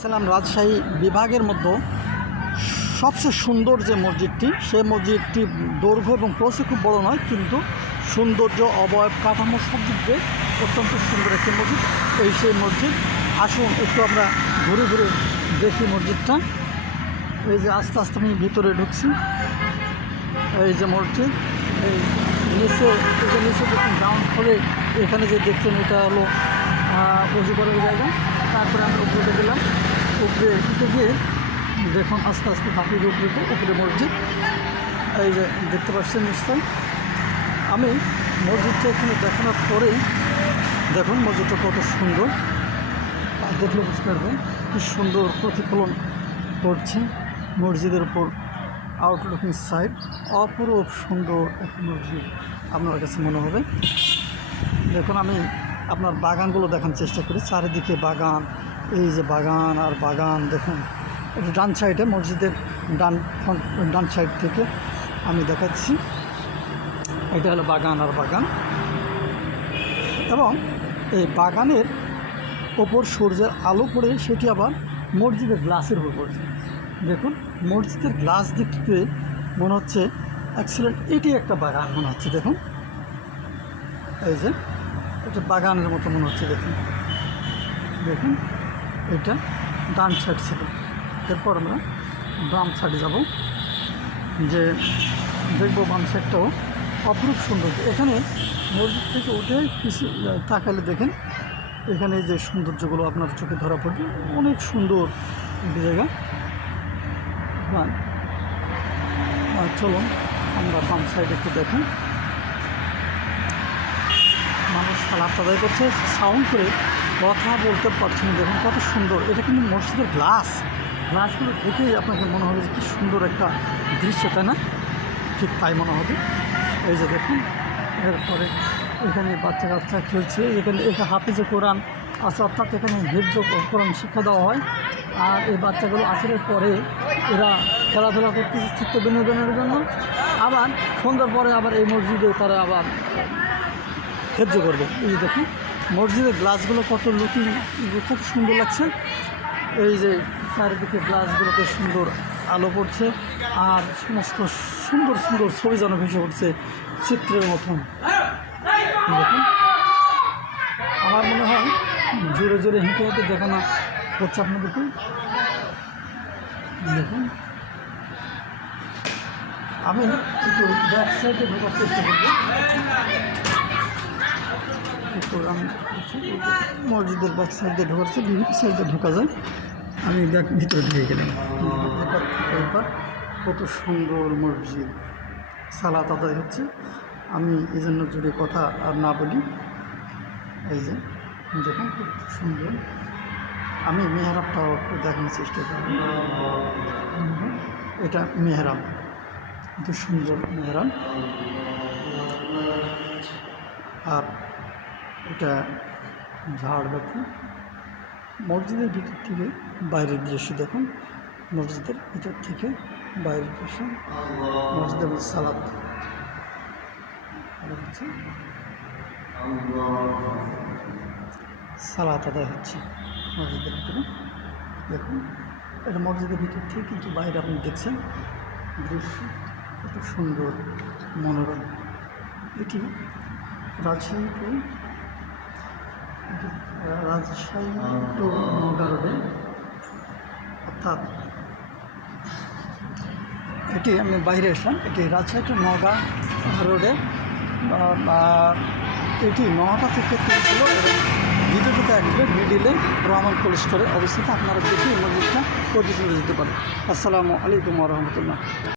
ছিলাম রাজশাহী বিভাগের মধ্যে সবচেয়ে সুন্দর যে মসজিদটি সেই মসজিদটি দৈর্ঘ্য এবং প্রসে খুব বড় নয়, কিন্তু সৌন্দর্য, অবয়ব, কাঠামো সব দিক দিয়ে অত্যন্ত সুন্দর একটি মসজিদ। এই সেই মসজিদ, আসুন একটু আমরা ঘুরে ঘুরে দেখি মসজিদটা। এই যে আস্তে আস্তে আমি ভিতরে ঢুকছি। এই যে মসজিদ, এই নিচে, এই যে নিচে দেখুন গ্রাউন্ড ফ্লোরে এখানে যে দেখছেন, এটা হলো উঁচু করার জায়গা। তারপরে আমরা উপরে গেলাম। উপরে উঠে গিয়ে দেখুন, আস্তে আস্তে ধাপির উপরে উপরে মসজিদ। এই যে, দেখতে পাচ্ছেন নিশ্চয়? আমি মসজিদটা এখানে দেখানোর পরেই দেখুন মসজিদটা কত সুন্দর। দেখলে বুঝতে পারবেন কি সুন্দর প্রতিফলন করছে মসজিদের উপর আউটলুকিং সাইড অপরূপ সুন্দর একটি মসজিদ। আপনার কাছে মনে হবে। দেখুন, আমি আপনার বাগানগুলো দেখার চেষ্টা করি, চারিদিকে বাগান এই যে বাগান আর বাগান, দেখুন, এটা ডান সাইডে, মসজিদের ডান ফ্রন্ট ডান সাইড থেকে আমি দেখাচ্ছি। এটা হলো বাগান আর বাগান। এবং এই বাগানের ওপর সূর্যের আলো পড়ে, সেটি আবার মসজিদের গ্লাসের উপর পড়ছে। দেখুন, মসজিদের গ্লাস দেখতে মনে হচ্ছে অ্যাক্সিডেন্ট এটি একটা বাগান মনে হচ্ছে, দেখুন। এই যে একটা বাগানের মতো মনে হচ্ছে, দেখুন। দেখুন এটা ডান সাইড ছিল। এরপর আমরা বাম সাইডে যাব। যে দেখব বাম সাইডটাও অপরূপ সুন্দর এখানে মসজিদ থেকে উঠে কিছু তাকালে দেখেন এখানে যে সৌন্দর্যগুলো আপনার চোখে ধরা পড়বে, অনেক সুন্দর একটি জায়গা। চলুন, আমরা বাম সাইড একটু দেখেন মানুষ সালাদ আদায় করছে সাউন্ড করে কথা বলতে পারছি না, দেখুন কত সুন্দর। এটা কিন্তু মসজিদের গ্লাস। গ্লাসগুলো দেখেই আপনাকে মনে হবে যে কী সুন্দর একটা দৃশ্য, তাই না? ঠিক তাই মনে হবে। এই যে দেখুন, এরপরে এখানে বাচ্চা কাচ্চা খেলছে। এখানে এখানে হাফিজে কোরআন আছে, অর্থাৎ এখানে হেফজ কোরআন শিক্ষা দেওয়া হয়। আর এই বাচ্চাগুলো আসরের পরে এরা খেলাধুলা করতেছে চিত্ত বিনোদনের জন্য। আবার সন্ধ্যার পরে আবার এই মসজিদে তারা আবার হেফজ করবে। এই যে দেখুন মসজিদের গ্লাসগুলো কত লুকিং খুব সুন্দর লাগছে। এই যে চারিদিকে গ্লাসগুলোতে সুন্দর আলো পড়ছে আর সমস্ত সুন্দর সুন্দর ছবি যেন ভেসে উঠছে চিত্রের মতন। দেখুন আমার মনে হয় জোরে জোরে হেঁটে হেঁটে দেখানো হচ্ছে আপনার দেখুন। দেখুন আমি একটু ব্যাক সাইডে ঢোকার চেষ্টা করব। একটু মসজিদের ব্যাক সাইডে ঢোকাচ্ছে, বিভিন্ন সাইডে ঢোকা যায়। আমি ব্যাক ভিতরে ঢুকে গেলাম। থেকে কত সুন্দর মসজিদ। সালাত আদায় হচ্ছে। আমি এই জন্য যদি কথা আর না বলি, এই যে, দেখুন খুব সুন্দর। আমি মেহরাবটাও একটু দেখানোর চেষ্টা করি এটা মেহরাব। এত সুন্দর মেহরাব। আর এটা ঝাড় বাতি মসজিদের ভিতর থেকে বাইরের দৃশ্য দেখুন মসজিদের ভিতর থেকে বাইরের দৃশ্য। মসজিদের সালাদ সালাত আদায় হচ্ছে। মসজিদের ভিতরে। দেখুন এটা মসজিদের ভিতর থেকে কিন্তু বাইরে আপনি দেখছেন দৃশ্য। কত সুন্দর মনোরম। এটি রাজশাহী টু রাজশাহী নৌকা রোডে অর্থাৎ এটি আমি বাইরে আসলাম এটি রাজশাহী টু নগা রোডে এটি নটা থেকে তিন কিলো এবং মিডিলে রহমান কোল্ড করে অবস্থিত। আপনারা দেখে এই মসজিদটা পর্যটন যেতে পারেন। আসসালামু আলাইকুম রহমতুল্লাহ।